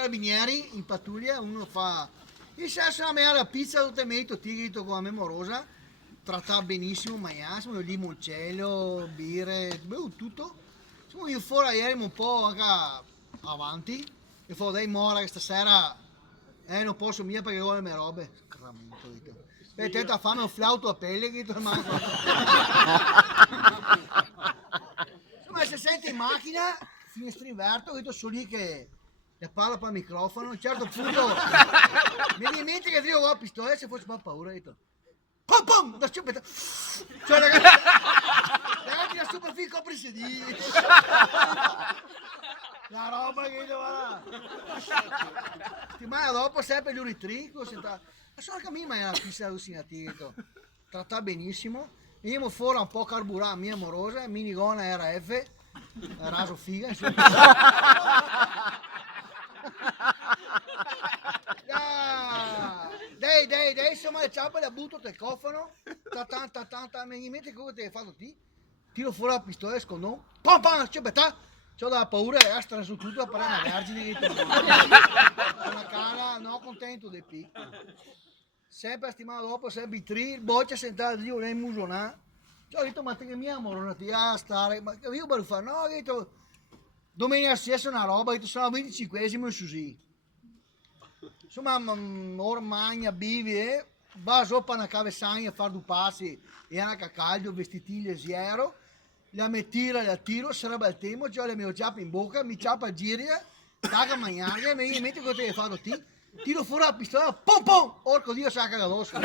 carabinieri in pattuglia, uno fa il sesso a me la pizza tutte metto tigito con la memorosa, tratta benissimo, mangiassimo, limoncello, birre, tutto. Insomma, io fuori ieri un po' anche avanti e fa dai mora che stasera non posso mica perché ho le mie robe. Scramento, dito. E tenta a farmi un flauto a pelle che insomma se senti in macchina, finestra inverto, io sono lì che le parlo per il microfono, a un certo punto mi viene in mente che io ho la pistola se fosse un paura, ho detto pom pom, da subito, cioè ragazzi da super figo copri i sedili, la roba che io va settimana dopo sempre gli uritrico, ma sono anche a me ma è una pista allucinativa, tratta benissimo. Io fuori un po' carburante, mia amorosa, minigonna RF, raso figa, insomma. Dai, insomma, le ciappe le butto nel cofano, mi metti cosa ti hai fatto ti? Tiro fuori la pistola e scondo, pam pam, c'è c'ho da paura e astra su tutto, per una vergine che una cara, no contento dei picchi. Sempre la settimana dopo, sempre i tri, boccia sentata lì, non è musonà. Cioè, ho detto, ma te che mia amore, ti a stare, ma io per fare, no, ho detto, domenica sera una roba, ho detto, sono al 25esimo e così. Insomma, ormai, bivi, va sopra una cavezzagna a fare due passi, e una cacaglio, vestitiglie, zero, la mettira, la tiro, sarebbe il tempo, cioè le mie ciappe in bocca, mi ciappa a girare, taga a mangiare, mi metti cosa ti hai fatto ti? Tiro fuori la pistola, pom pom, orco Dio sacca la losca.